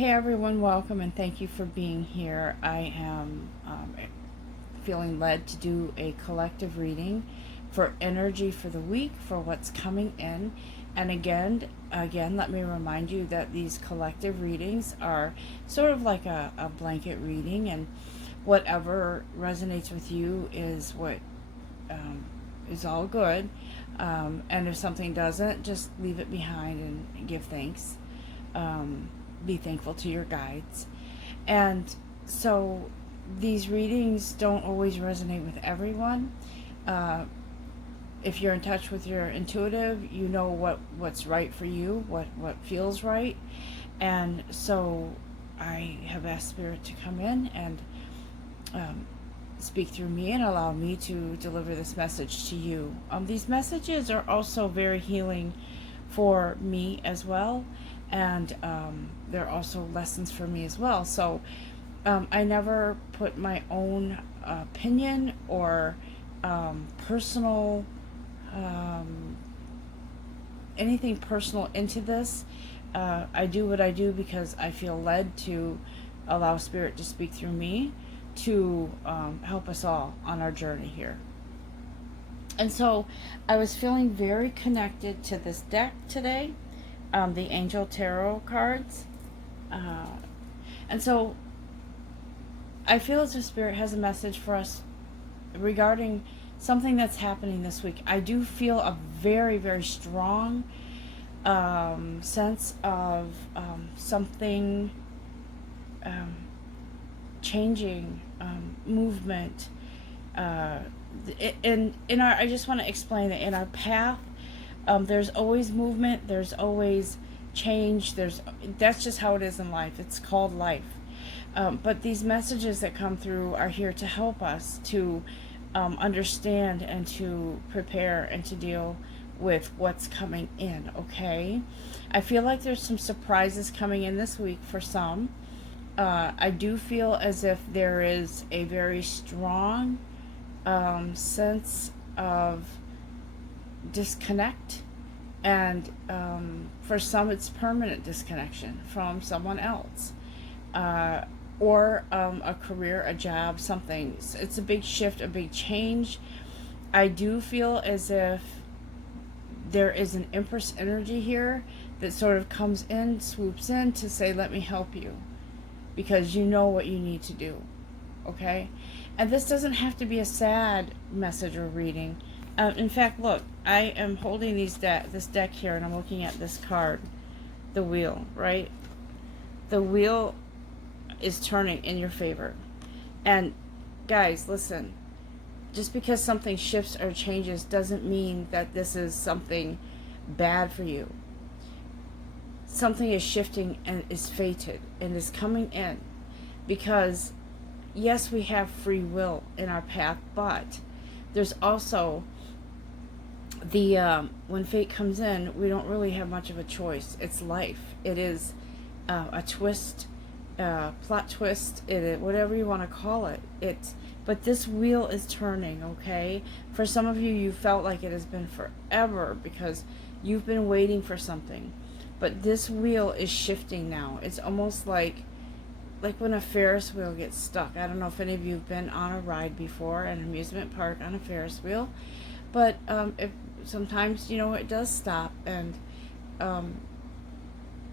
Hey everyone, welcome and thank you for being here. I am feeling led to do a collective reading for energy for the week, for what's coming in. And again, let me remind you that these collective readings are sort of like a blanket reading, and whatever resonates with you is what is all good. And if something doesn't, just leave it behind and give thanks. Be thankful to your guides. And so these readings don't always resonate with everyone. Uh, if you're in touch with your intuitive, you know what's right for you, what feels right. And so I have asked Spirit to come in and speak through me and allow me to deliver this message to you. These messages are also very healing for me as well, and they're also lessons for me as well. So I never put my own opinion or personal anything personal into this. I do what I do because I feel led to allow Spirit to speak through me to help us all on our journey here. And so I was feeling very connected to this deck today, the Angel Tarot cards. And so I feel as if Spirit has a message for us regarding something that's happening this week. I do feel a very, very strong sense of something changing, movement. In our, I just want to explain that in our path, there's always movement. There's always change. That's just how it is in life. It's called life. But these messages that come through are here to help us to understand and to prepare and to deal with what's coming in. Okay, I feel like there's some surprises coming in this week for some. I do feel as if there is a very strong sense of disconnect, and for some it's permanent disconnection from someone else, or a career, a job, something. It's a big shift, a big change. I do feel as if there is an Empress energy here that sort of comes in, swoops in to say, let me help you, because you know what you need to do. Okay? And this doesn't have to be a sad message or reading. In fact, look, I am holding this deck here, and I'm looking at this card, the wheel, right? The wheel is turning in your favor. And guys, listen, just because something shifts or changes doesn't mean that this is something bad for you. Something is shifting and is fated and is coming in, because yes, we have free will in our path, but there's also the when fate comes in, we don't really have much of a choice. It's life. It is a twist, plot twist, whatever you want to call it. But this wheel is turning. Okay, for some of you, you felt like it has been forever because you've been waiting for something. But this wheel is shifting now. It's almost like when a Ferris wheel gets stuck. I don't know if any of you have been on a ride before, an amusement park on a Ferris wheel. But if sometimes, it does stop, and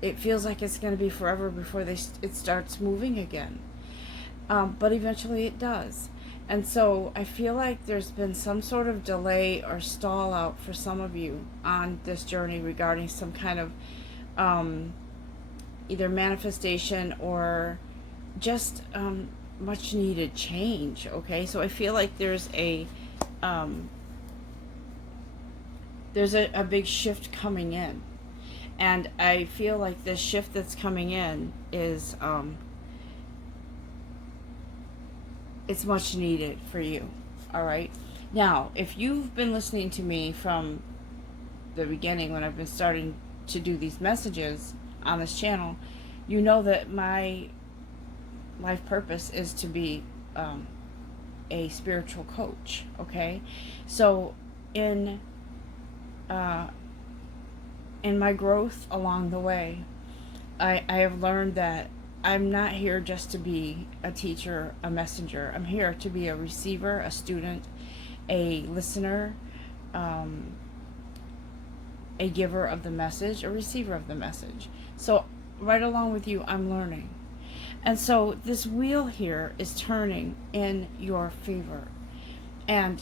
it feels like it's going to be forever before it starts moving again. But eventually it does. And so I feel like there's been some sort of delay or stall out for some of you on this journey regarding some kind of either manifestation or just much needed change. Okay, so I feel like there's a big shift coming in, and I feel like this shift that's coming in is it's much needed for you. All right, now if you've been listening to me from the beginning, when I've been starting to do these messages on this channel, you know that my life purpose is to be a spiritual coach. Okay, so in my growth along the way, I have learned that I'm not here just to be a teacher, a messenger. I'm here to be a receiver, a student, a listener, um, a giver of the message, a receiver of the message. So, right along with you, I'm learning. And so, this wheel here is turning in your favor. And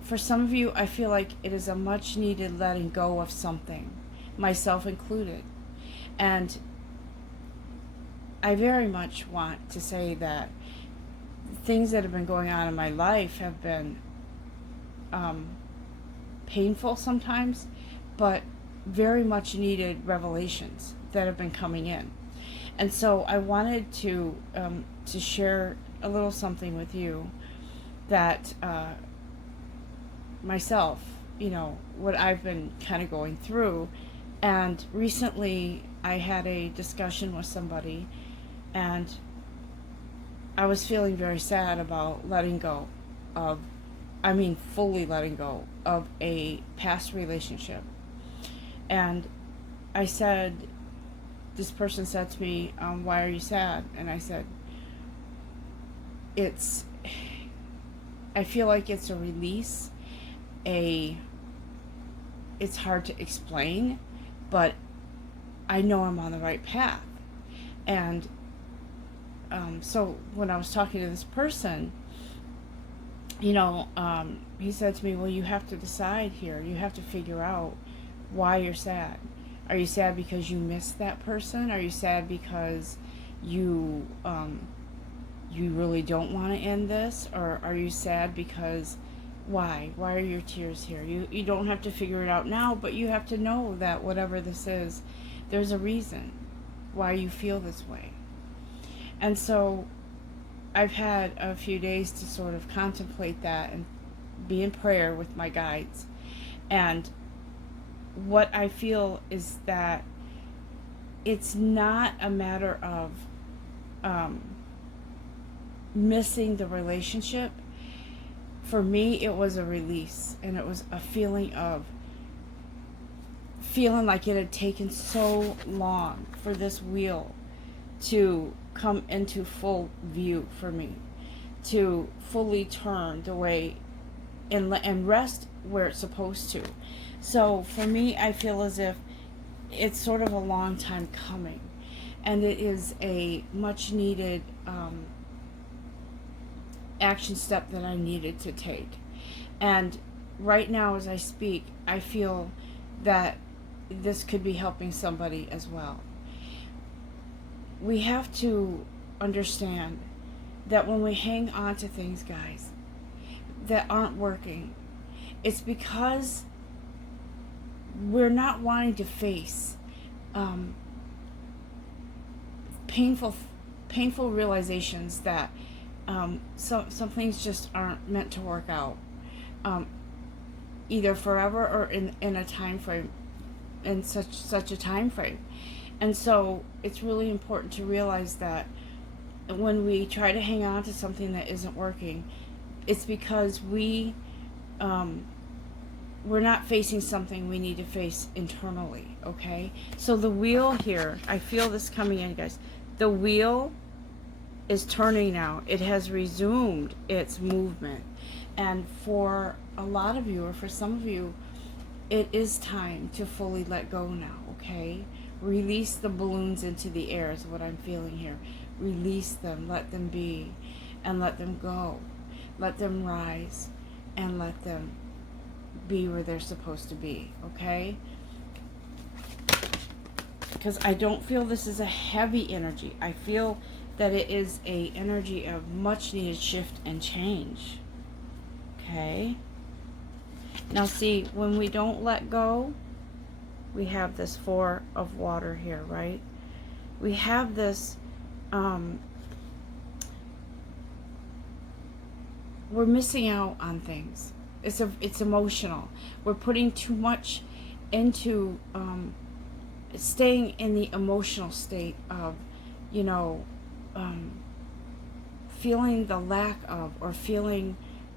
for some of you, I feel like it is a much needed letting go of something, myself included. And I very much want to say that things that have been going on in my life have been painful sometimes, but very much needed revelations that have been coming in. And so I wanted to share a little something with you that myself, what I've been kind of going through. And recently I had a discussion with somebody, and I was feeling very sad about letting go of, fully letting go of a past relationship. And I said, this person said to me, why are you sad? And I said, I feel like it's a release. It's hard to explain, but I know I'm on the right path. And so when I was talking to this person, he said to me, well, you have to decide here. You have to figure out why you're sad. Are you sad because you missed that person? Are you sad because you really don't want to end this? Or are you sad because why are your tears here? You don't have to figure it out now, but you have to know that whatever this is, there's a reason why you feel this way. And so I've had a few days to sort of contemplate that and be in prayer with my guides. And what I feel is that it's not a matter of missing the relationship. For me, it was a release, and it was a feeling like it had taken so long for this wheel to come into full view for me, to fully turn the way and rest where it's supposed to. So for me, I feel as if it's sort of a long time coming, and it is a much needed action step that I needed to take. And right now, as I speak, I feel that this could be helping somebody as well. We have to understand that when we hang on to things, guys, that aren't working, it's because we're not wanting to face painful realizations that some things just aren't meant to work out, either forever or in a time frame, in such a time frame. And so it's really important to realize that when we try to hang on to something that isn't working, it's because we're not facing something we need to face internally, okay? So the wheel here, I feel this coming in, guys. The wheel is turning now. It has resumed its movement. And for a lot of you, or for some of you, it is time to fully let go now, okay? Release the balloons into the air is what I'm feeling here. Release them, let them be, and let them go. Let them rise, and let them be where they're supposed to be, okay? Because I don't feel this is a heavy energy. I feel that it is a energy of much needed shift and change, okay? Now see, when we don't let go, we have this 4 of water here, right? We have this, we're missing out on things. It's emotional. We're putting too much into staying in the emotional state of, feeling the lack of, or feeling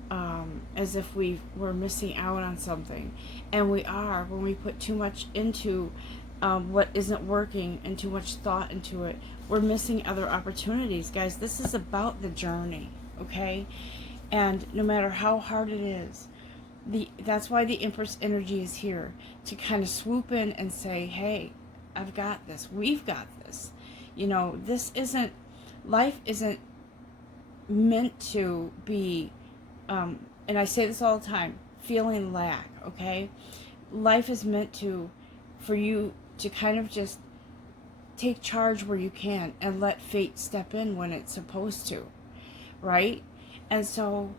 as if we're missing out on something. And we are, when we put too much into what isn't working and too much thought into it. We're missing other opportunities, guys. This is about the journey, okay? And no matter how hard it is, that's why the Empress energy is here, to kind of swoop in and say, hey, I've got this. We've got this. You know, life isn't meant to be, and I say this all the time, feeling lack, okay? Life is meant for you to kind of just take charge where you can and let fate step in when it's supposed to, right? And so,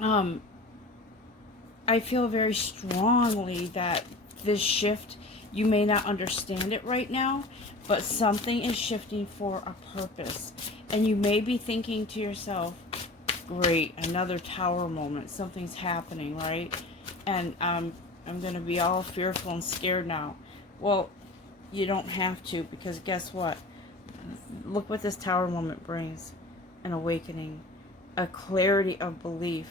I feel very strongly that this shift, you may not understand it right now, but something is shifting for a purpose. And you may be thinking to yourself, great, another tower moment, something's happening, right? And I'm going to be all fearful and scared now. Well, you don't have to, because guess what? Look what this tower moment brings. An awakening, a clarity of belief,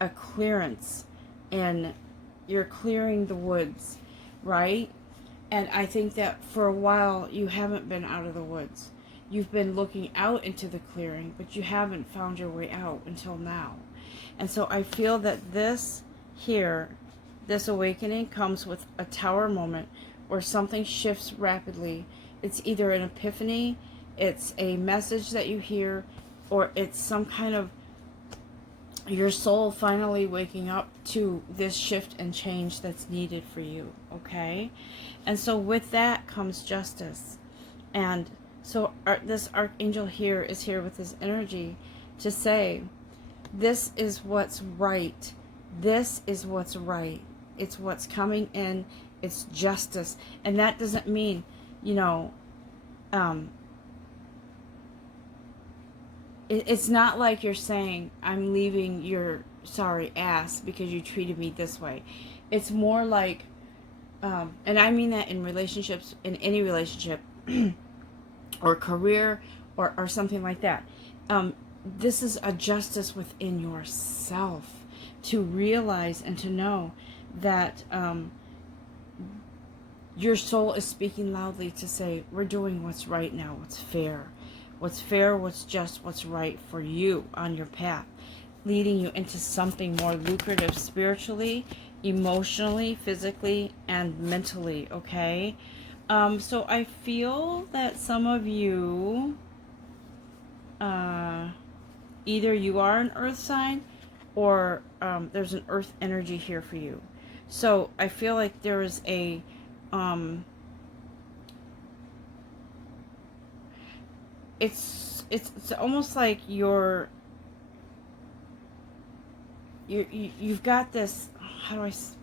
a clearance, and you're clearing the woods, right? And I think that for a while you haven't been out of the woods. You've been looking out into the clearing, but you haven't found your way out until now. And so I feel that this awakening comes with a tower moment where something shifts rapidly. It's either an epiphany, it's a message that you hear, or it's some kind of your soul finally waking up to this shift and change that's needed for you, okay? And so with that comes justice. And so this archangel here is here with his energy to say, this is what's right. This is what's right. It's what's coming in. It's justice. And that doesn't mean, you know, it's not like you're saying, I'm leaving your sorry ass because you treated me this way. It's more like, and I mean that in relationships, in any relationship, or career, or something like that. This is a justice within yourself to realize and to know that your soul is speaking loudly to say, we're doing what's right now, what's fair. What's fair, what's just, what's right for you on your path, leading you into something more lucrative spiritually, emotionally, physically, and mentally, okay? So I feel that some of you, either you are an earth sign or there's an earth energy here for you. So I feel like there is a... It's almost like you've got this,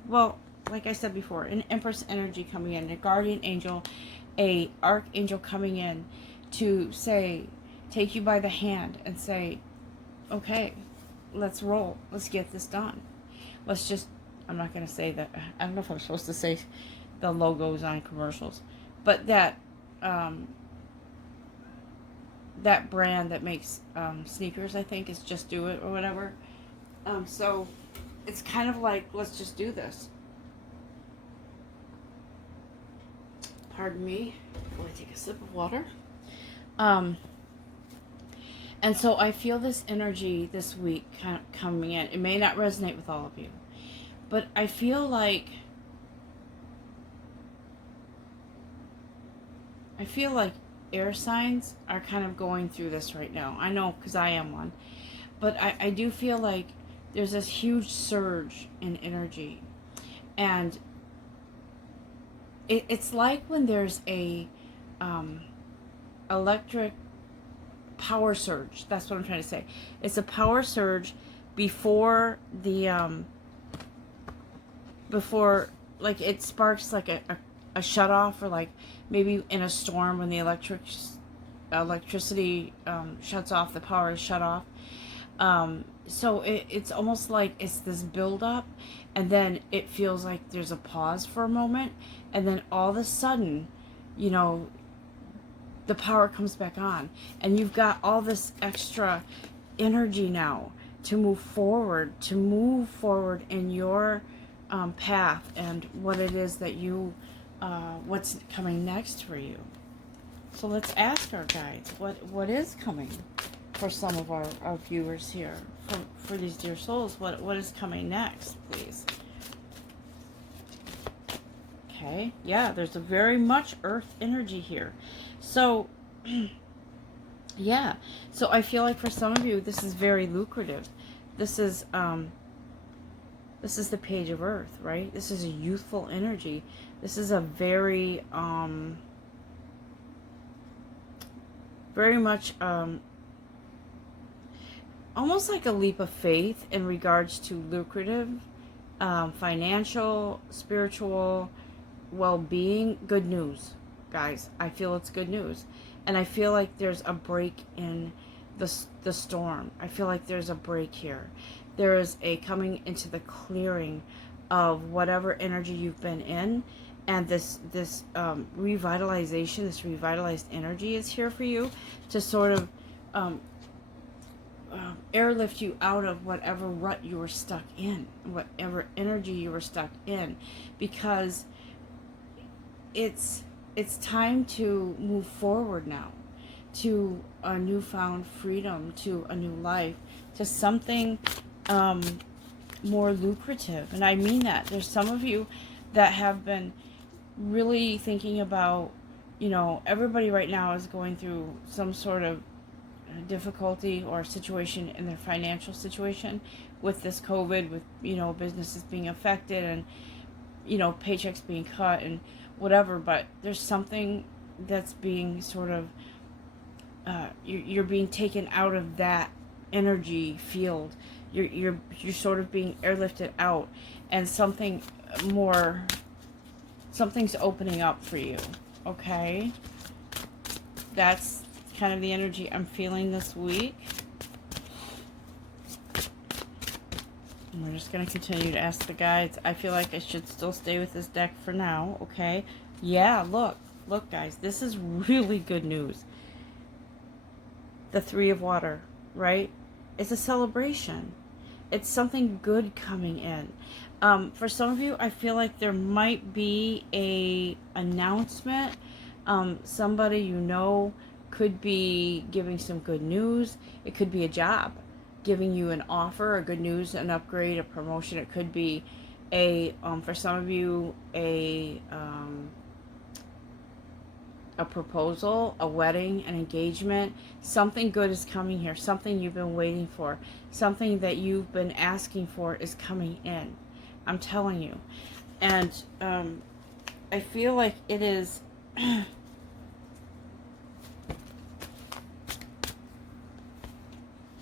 well, like I said before, an Empress energy coming in, a guardian angel, a archangel coming in to say, take you by the hand and say, okay, let's roll, let's get this done. Let's just, I'm not going to say that, I don't know if I'm supposed to say the logos on commercials, but that that brand that makes sneakers, I think, is Just Do It or whatever. So it's kind of like, let's just do this. Pardon me, while I take a sip of water. And so I feel this energy this week kind of coming in. It may not resonate with all of you, but I feel like air signs are kind of going through this right now. I know, because I am one. But I do feel like there's this huge surge in energy. And it's like when there's a electric power surge. That's what I'm trying to say. It's a power surge before the... before, like, it sparks like a shut off, or like maybe in a storm when the electricity shuts off, the power is shut off. So it's almost like it's this build up, and then it feels like there's a pause for a moment, and then all of a sudden, you know, the power comes back on, and you've got all this extra energy now to move forward in your path and what it is that you what's coming next for you. So let's ask our guides what is coming for some of our viewers here, for these dear souls. What is coming next, please? Okay, yeah, there's a very much earth energy here. So, yeah, so I feel like for some of you, this is very lucrative. This is the page of earth, right? This is a youthful energy. This is a very, very much, almost like a leap of faith in regards to lucrative, financial, spiritual, well-being. Good news, guys. I feel it's good news. And I feel like there's a break in the storm. I feel like there's a break here. There is a coming into the clearing of whatever energy you've been in, and this revitalization, this revitalized energy is here for you to sort of airlift you out of whatever rut you were stuck in, whatever energy you were stuck in, because it's time to move forward now, to a newfound freedom, to a new life, to something more lucrative. And I mean that. There's some of you that have been really thinking about, everybody right now is going through some sort of difficulty or situation in their financial situation with this COVID, with, businesses being affected and, paychecks being cut and whatever. But there's something that's being sort of, you're being taken out of that energy field. You're sort of being airlifted out, and something's opening up for you. Okay, that's kind of the energy I'm feeling this week. And we're just going to continue to ask the guides. I feel like I should still stay with this deck for now. Okay, yeah, look guys, this is really good news. The Three of Water, right? It's a celebration. It's something good coming in. For some of you, I feel like there might be a announcement. Somebody could be giving some good news. It could be a job, giving you an offer, a good news, an upgrade, a promotion. It could be for some of you, a proposal, a wedding, an engagement. Something good is coming here. Something you've been waiting for. Something that you've been asking for is coming in. I'm telling you. And I feel like it is...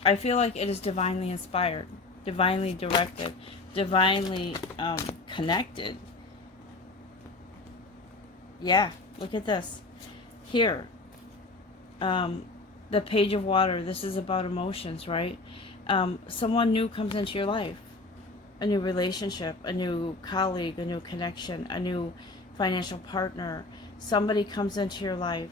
I feel like it is divinely inspired, divinely directed, divinely connected. Yeah, look at this. Here, the Page of Water. This is about emotions, right? Someone new comes into your life. A new relationship, a new colleague, a new connection, a new financial partner. Somebody comes into your life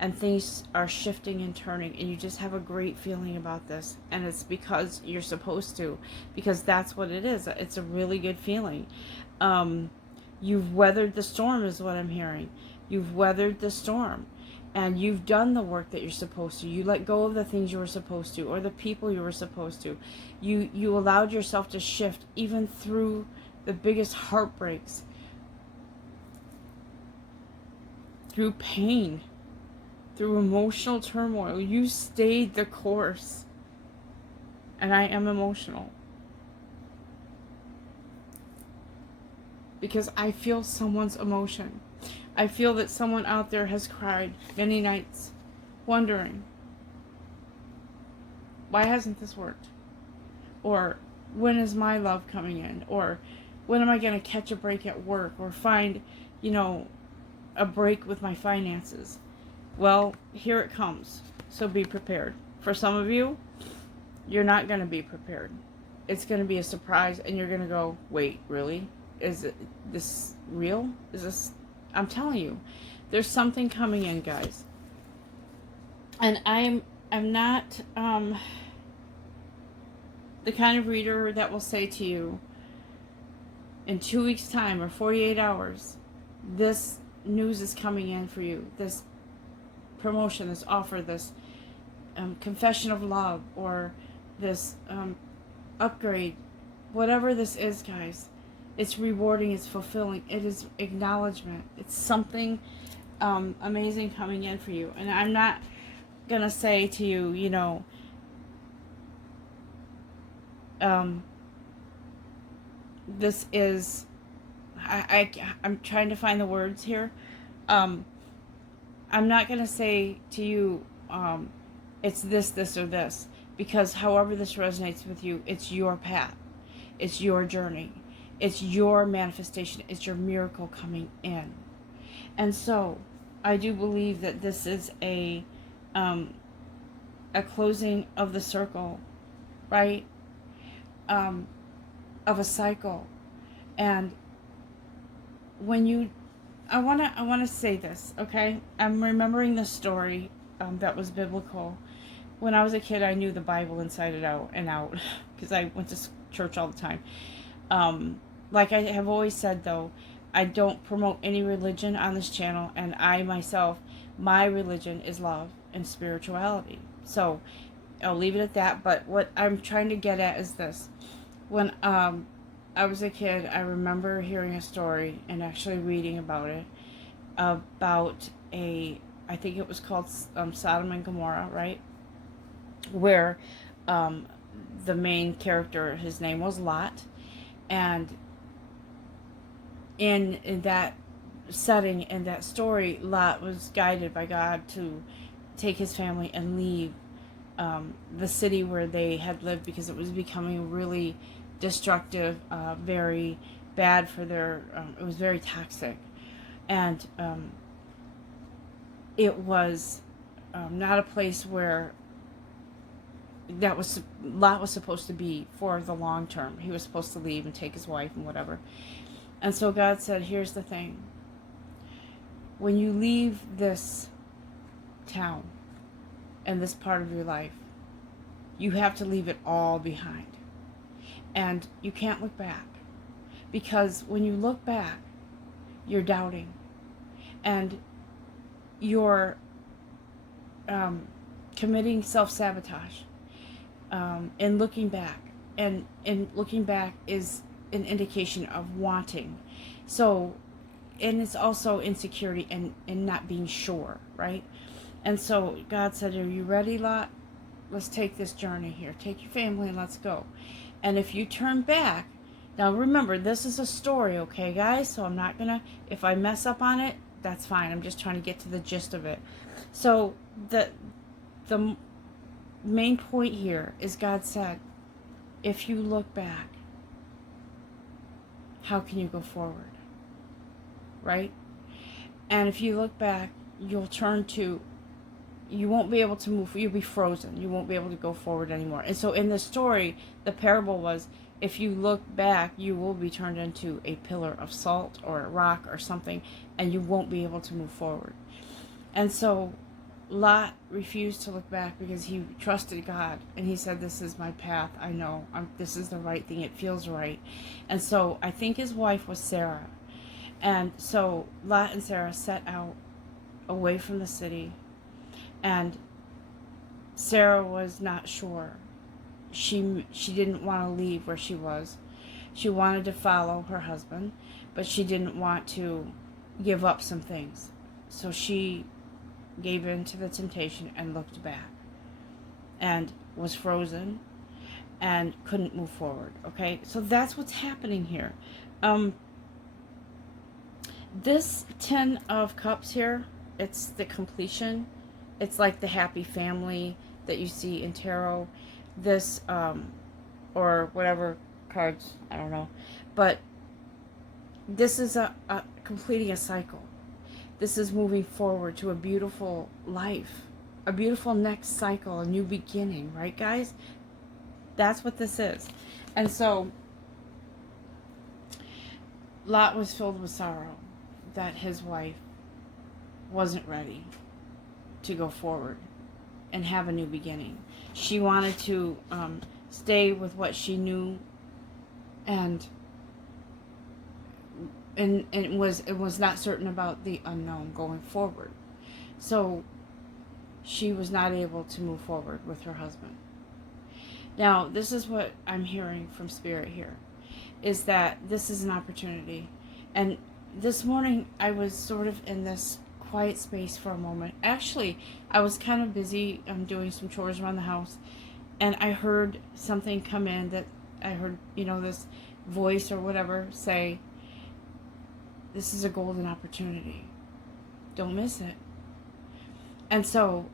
and things are shifting and turning, and you just have a great feeling about this. And it's because you're supposed to, because that's what it is. It's a really good feeling. You've weathered the storm is what I'm hearing. You've weathered the storm. And you've done the work that you're supposed to. You let go of the things you were supposed to, or the people you were supposed to. You allowed yourself to shift even through the biggest heartbreaks, through pain, through emotional turmoil. You stayed the course. And I am emotional, because I feel someone's emotion. I feel that someone out there has cried many nights wondering, why hasn't this worked? Or when is my love coming in? Or when am I going to catch a break at work, or find, a break with my finances? Well, here it comes. So be prepared. For some of you, you're not going to be prepared. It's going to be a surprise, and you're going to go, wait, really? Is this real? Is this... I'm telling you, there's something coming in, guys. And I'm not the kind of reader that will say to you, in 2 weeks' time or 48 hours, this news is coming in for you, this promotion, this offer, this confession of love, or this upgrade, whatever this is, guys, it's rewarding, it's fulfilling, it is acknowledgement, it's something amazing coming in for you. And I'm not gonna say to you, you know, this is, I'm trying to find the words here. I'm not gonna say to you, it's this, or this, because however this resonates with you, it's your path, it's your journey, it's your manifestation, it's your miracle coming in. And so I do believe that this is a closing of the circle, right? Of a cycle. And when you, I want to say this, okay? I'm remembering the story that was biblical. When I was a kid, I knew the Bible inside and out because I went to church all the time. Like I have always said, though, I don't promote any religion on this channel, and I myself, my religion is love and spirituality. So I'll leave it at that. But what I'm trying to get at is this. When I was a kid, I remember hearing a story and actually reading about it, about I think it was called Sodom and Gomorrah, right? Where the main character, his name was Lot, and in that setting, in that story, Lot was guided by God to take his family and leave the city where they had lived, because it was becoming really destructive, very bad for their, it was very toxic, and it was not a place where Lot was supposed to be for the long term. He was supposed to leave and take his wife and whatever. And so God said, here's the thing. When you leave this town and this part of your life, you have to leave it all behind. And you can't look back. Because when you look back, you're doubting. And you're committing self-sabotage in looking back. And looking back is an indication of wanting. So, and it's also insecurity and not being sure, right? And so God said, are you ready, Lot? Let's take this journey here. Take your family and let's go. And if you turn back, now remember, this is a story, okay, guys? So I'm not going to, if I mess up on it, that's fine. I'm just trying to get to the gist of it. So the main point here is God said, if you look back, how can you go forward? Right? And if you look back, you won't be able to move. You'll be frozen. You won't be able to go forward anymore. And so in the story, the parable was, if you look back, you will be turned into a pillar of salt or a rock or something, and you won't be able to move forward. And so Lot refused to look back because he trusted God, and he said, this is my path. I know this is the right thing. It feels right. And so I think his wife was Sarah. And so Lot and Sarah set out away from the city, and Sarah was not sure. She didn't want to leave where she was. She wanted to follow her husband, but she didn't want to give up some things. So she gave in to the temptation and looked back and was frozen and couldn't move forward. Okay, so that's what's happening here. This 10 of Cups here, it's the completion. It's like the happy family that you see in tarot. This, or whatever cards, I don't know. But this is a completing a cycle. This is moving forward to a beautiful life, a beautiful next cycle, a new beginning, right, guys? That's what this is. And so Lot was filled with sorrow that his wife wasn't ready to go forward and have a new beginning. She wanted to stay with what she knew and and it was not certain about the unknown going forward. So she was not able to move forward with her husband. Now, this is what I'm hearing from Spirit here, is that this is an opportunity. And this morning, I was sort of in this quiet space for a moment. Actually, I was kind of busy doing some chores around the house, and I heard something come in that I heard, this voice or whatever say, this is a golden opportunity. Don't miss it. And so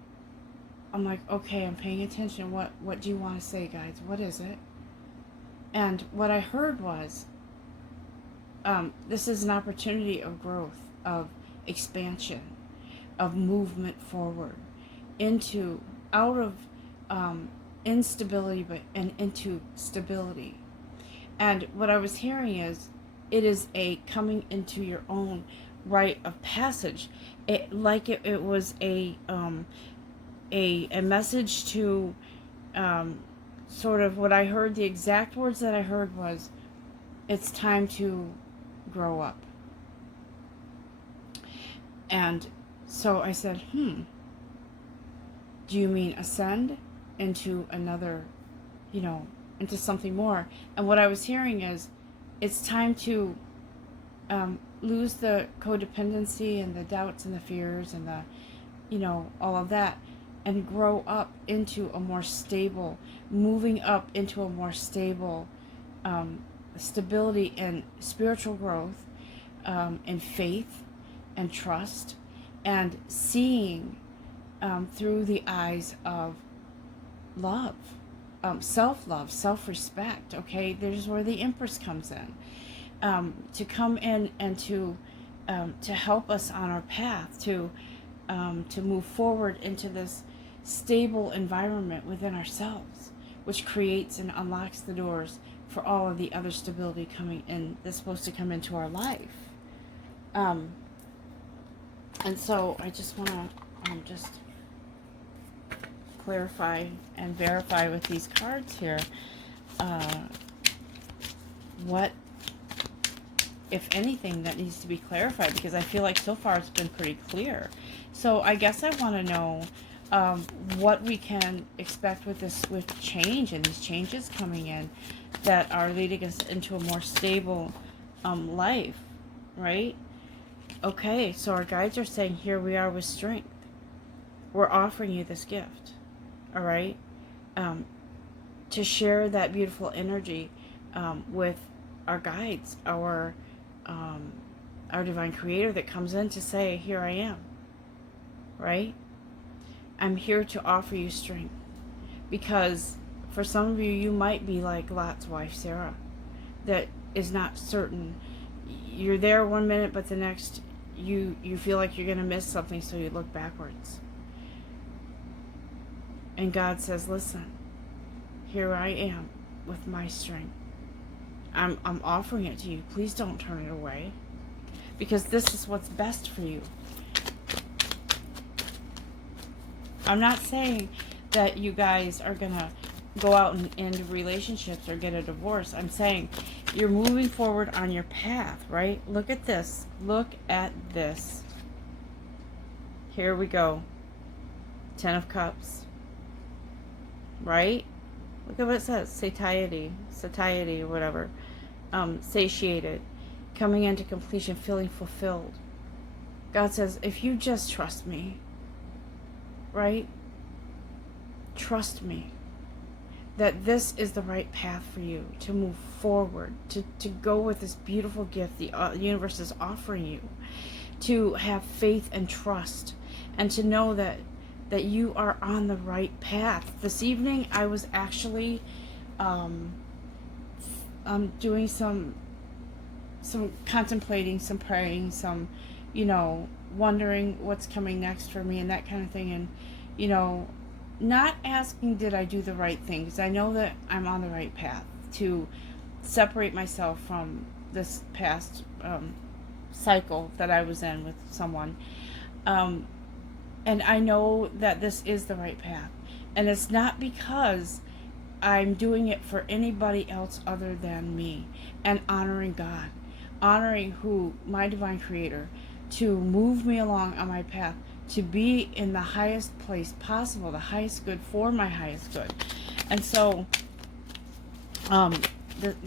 I'm like, okay, I'm paying attention. What do you want to say, guys? What is it? And what I heard was, this is an opportunity of growth, of expansion, of movement forward out of instability and into stability. And what I was hearing is, it is a coming into your own rite of passage. It was a message to sort of what I heard. The exact words that I heard was, it's time to grow up. And so I said, do you mean ascend into another, into something more? And what I was hearing is, it's time to lose the codependency and the doubts and the fears and the, all of that, and grow up into a more stable, moving up into a more stable stability and spiritual growth, and faith and trust, and seeing through the eyes of love, self-love, self-respect. Okay, there's where the Empress comes in, to come in and to help us on our path to move forward into this stable environment within ourselves, which creates and unlocks the doors for all of the other stability coming in that's supposed to come into our life. And so I just want to just clarify and verify with these cards here, what, if anything, that needs to be clarified, because I feel like so far it's been pretty clear. So I guess I want to know what we can expect with change, and these changes coming in that are leading us into a more stable life, right? Okay, so our guides are saying, here we are with strength. We're offering you this gift, all right? To share that beautiful energy with our guides, our divine creator that comes in to say, here I am, right? I'm here to offer you strength, because for some of you, you might be like Lot's wife, Sarah, that is not certain. You're there one minute, but the next you feel like you're going to miss something, so you look backwards. And God says, listen, here I am with my strength. I'm offering it to you. Please don't turn it away, because this is what's best for you. I'm not saying that you guys are going to go out and end relationships or get a divorce. I'm saying you're moving forward on your path, right? Look at this. Look at this. Here we go. 10 of Cups. Right? Look at what it says. Satiety, or whatever. Satiated. Coming into completion, feeling fulfilled. God says, if you just trust me, right? Trust me that this is the right path for you to move forward, to go with this beautiful gift the universe is offering you, to have faith and trust, and to know that you are on the right path. This evening, I was actually doing some contemplating, some praying, some, wondering what's coming next for me and that kind of thing. And, not asking did I do the right thing, because I know that I'm on the right path to separate myself from this past cycle that I was in with someone. And I know that this is the right path. And it's not because I'm doing it for anybody else other than me, and honoring God, honoring who my divine creator, to move me along on my path, to be in the highest place possible, the highest good for my highest good. And so,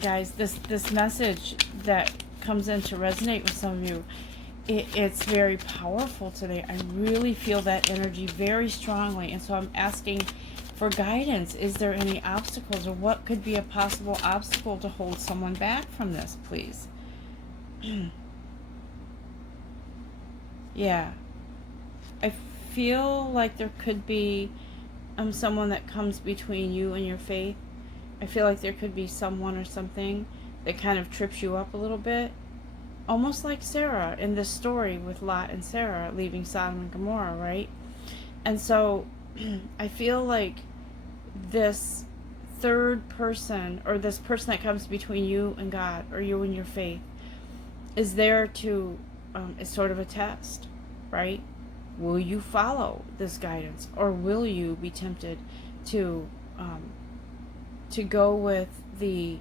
guys, this message that comes in to resonate with some of you, it's very powerful today. I really feel that energy very strongly, and so I'm asking for guidance. Is there any obstacles, or what could be a possible obstacle to hold someone back from this, please? Yeah, I feel like there could be someone that comes between you and your faith. I feel like there could be someone or something that kind of trips you up a little bit. Almost like Sarah in this story with Lot and Sarah leaving Sodom and Gomorrah, right? And so I feel like this third person, or this person that comes between you and God, or you and your faith, is there to, it's sort of a test, right? Will you follow this guidance, or will you be tempted to go with the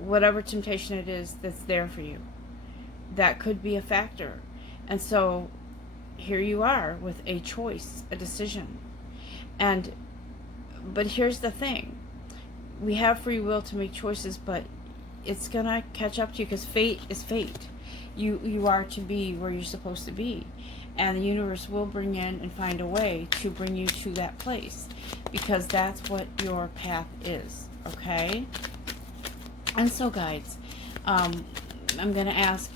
whatever temptation it is that's there for you? That could be a factor. And so here you are with a choice, a decision. But here's the thing. We have free will to make choices, but it's gonna catch up to you, because fate is fate. You are to be where you're supposed to be, and the universe will bring in and find a way to bring you to that place, because that's what your path is. Okay? And so, guys, I'm gonna ask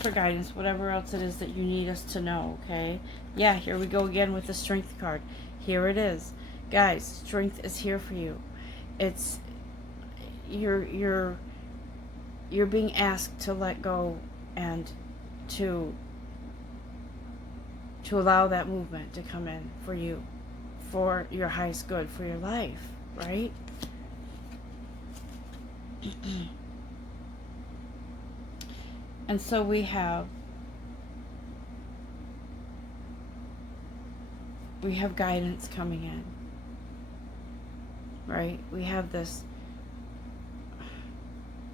for guidance, whatever else it is that you need us to know. Okay? Yeah, here we go again with the strength card. Here it is. Guys, strength is here for you. It's you're being asked to let go, and to allow that movement to come in for you, for your highest good, for your life, right? And so we have guidance coming in, right? We have the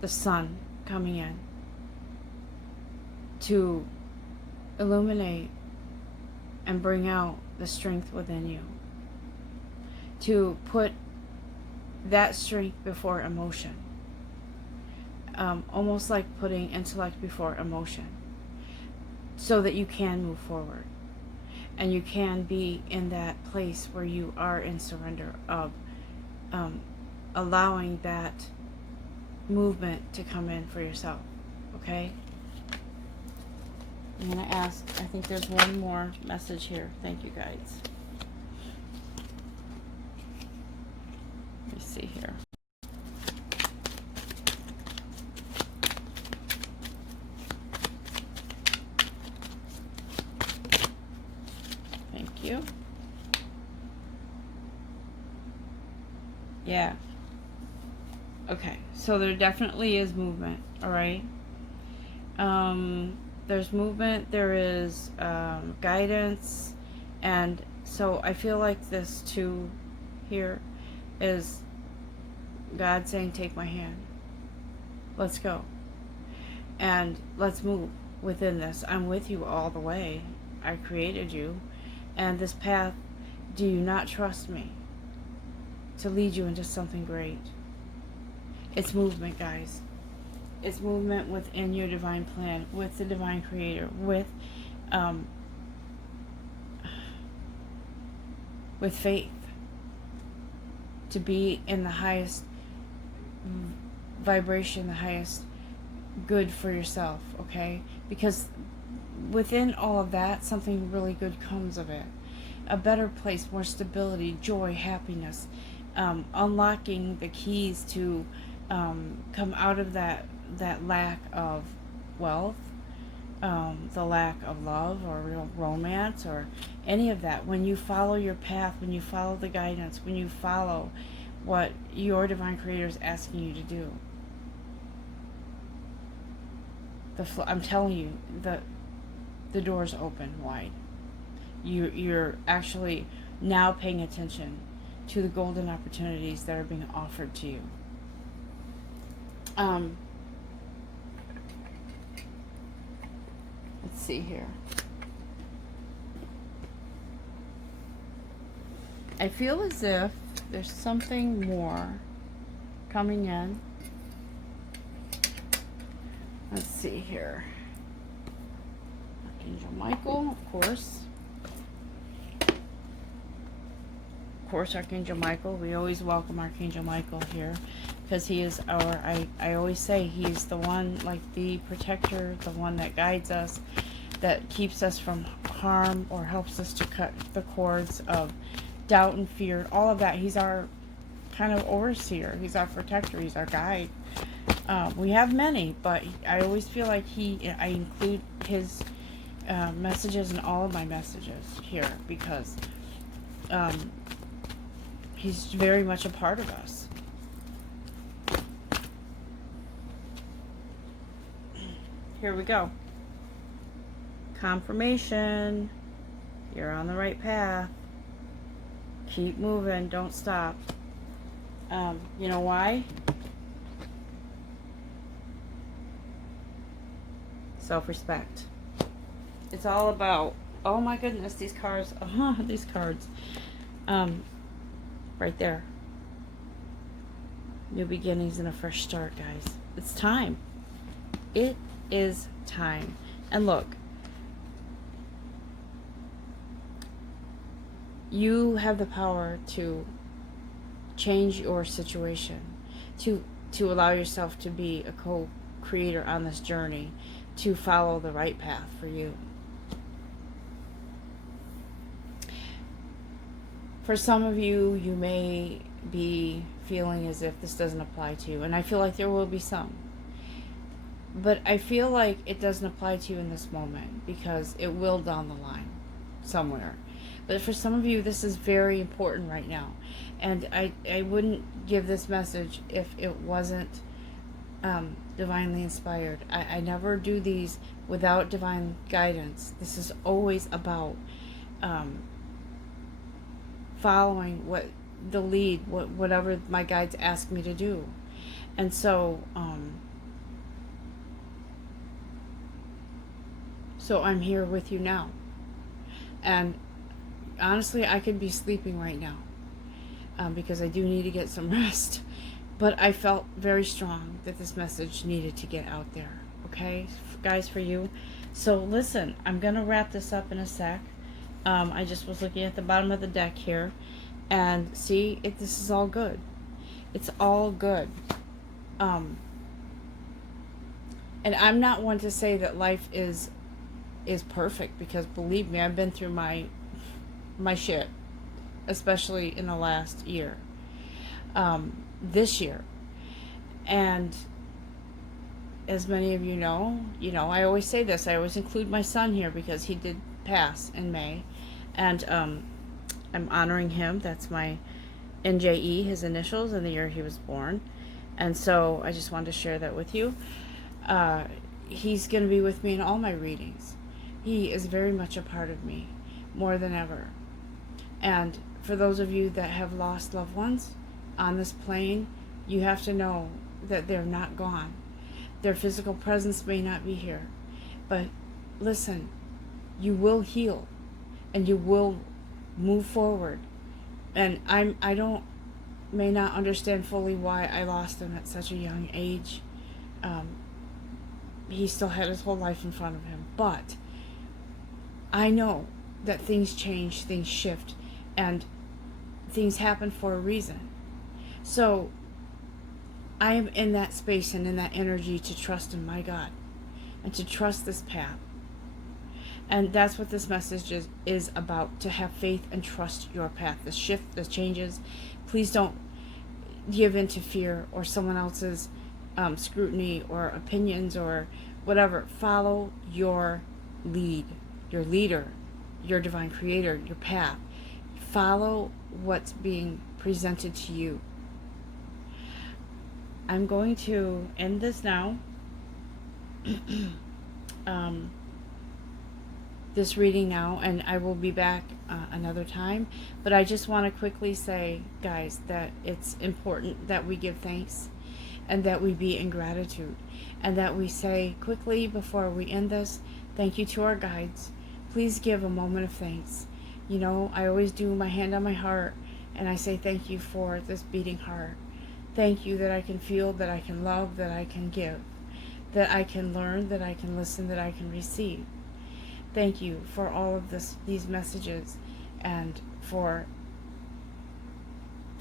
sun coming in to illuminate and bring out the strength within you, to put that strength before emotion, almost like putting intellect before emotion, so that you can move forward and you can be in that place where you are in surrender of allowing that movement to come in for yourself. Okay? I'm going to ask, I think there's one more message here. Thank you, guys. Let me see here. Thank you. Yeah. Okay, so there definitely is movement, all right? There's movement, there is guidance, and so I feel like this too here is God saying, take my hand. Let's go. And let's move within this. I'm with you all the way. I created you. And this path, do you not trust me to lead you into something great? It's movement, guys. It's movement within your divine plan, with the divine creator, with faith, to be in the highest vibration, the highest good for yourself, okay? Because within all of that, something really good comes of it. A better place, more stability, joy, happiness, unlocking the keys to come out of that lack of wealth, the lack of love or real romance or any of that. When you follow your path, when you follow the guidance, when you follow what your divine creator is asking you to do, I'm telling you, the doors open wide. You're actually now paying attention to the golden opportunities that are being offered to you. Let's see here. I feel as if there's something more coming in. Let's see here. Archangel Michael, of course. Of course, Archangel Michael. We always welcome Archangel Michael here because he is our, I always say he's the one, like the protector, the one that guides us, that keeps us from harm or helps us to cut the cords of doubt and fear, all of that. He's our kind of overseer. He's our protector. He's our guide. We have many, but I always feel like I include his messages in all of my messages here because he's very much a part of us. Here we go. Confirmation. You're on the right path. Keep moving. Don't stop. You know why? Self-respect. It's all about, oh my goodness, these cards. These cards. Right there. New beginnings and a fresh start, guys. It's time. It is time. And look, you have the power to change your situation, to allow yourself to be a co-creator on this journey, to follow the right path for you. For some of you, you may be feeling as if this doesn't apply to you, and I feel like there will be some. But I feel like it doesn't apply to you in this moment because it will down the line somewhere. But for some of you, this is very important right now. And I wouldn't give this message if it wasn't divinely inspired. I never do these without divine guidance. This is always about following what the lead, whatever my guides ask me to do. And so, so I'm here with you now. And honestly, I could be sleeping right now because I do need to get some rest. But I felt very strong that this message needed to get out there. Okay, guys, for you. So listen, I'm going to wrap this up in a sec. I just was looking at the bottom of the deck here. And see, this is all good. It's all good. And I'm not one to say that life is perfect, because believe me, I've been through my shit, especially in the last year, this year. And as many of you know, I always say this, I always include my son here because he did pass in May, and I'm honoring him. That's my NJE, his initials, and the year he was born. And so I just wanted to share that with you. He's going to be with me in all my readings. He is very much a part of me, more than ever. And for those of you that have lost loved ones on this plane, you have to know that they're not gone. Their physical presence may not be here. But listen, you will heal and you will move forward. And I may not understand fully why I lost him at such a young age. He still had his whole life in front of him. But I know that things change, things shift, and things happen for a reason. So I am in that space and in that energy to trust in my God and to trust this path. And that's what this message is about, to have faith and trust your path. The shift, the changes. Please don't give in to fear or someone else's scrutiny or opinions or whatever. Follow your lead, your leader, your divine creator, your path. Follow what's being presented to you. I'm going to end this now. this reading now, and I will be back another time. But I just want to quickly say, guys, that it's important that we give thanks and that we be in gratitude and that we say quickly before we end this, thank you to our guides. Please give a moment of thanks. You know, I always do my hand on my heart and I say thank you for this beating heart. Thank you that I can feel, that I can love, that I can give, that I can learn, that I can listen, that I can receive. Thank you for all of these messages, and for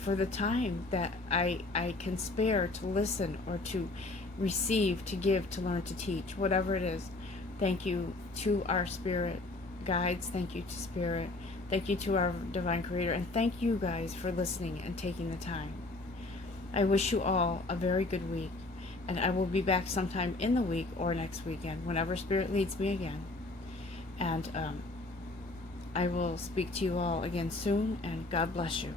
the time that I can spare to listen or to receive, to give, to learn, to teach, whatever it is. Thank you to our spirit guides. Thank you to spirit. Thank you to our divine creator. And thank you guys for listening and taking the time. I wish you all a very good week. And I will be back sometime in the week or next weekend, whenever spirit leads me again. And I will speak to you all again soon, and God bless you.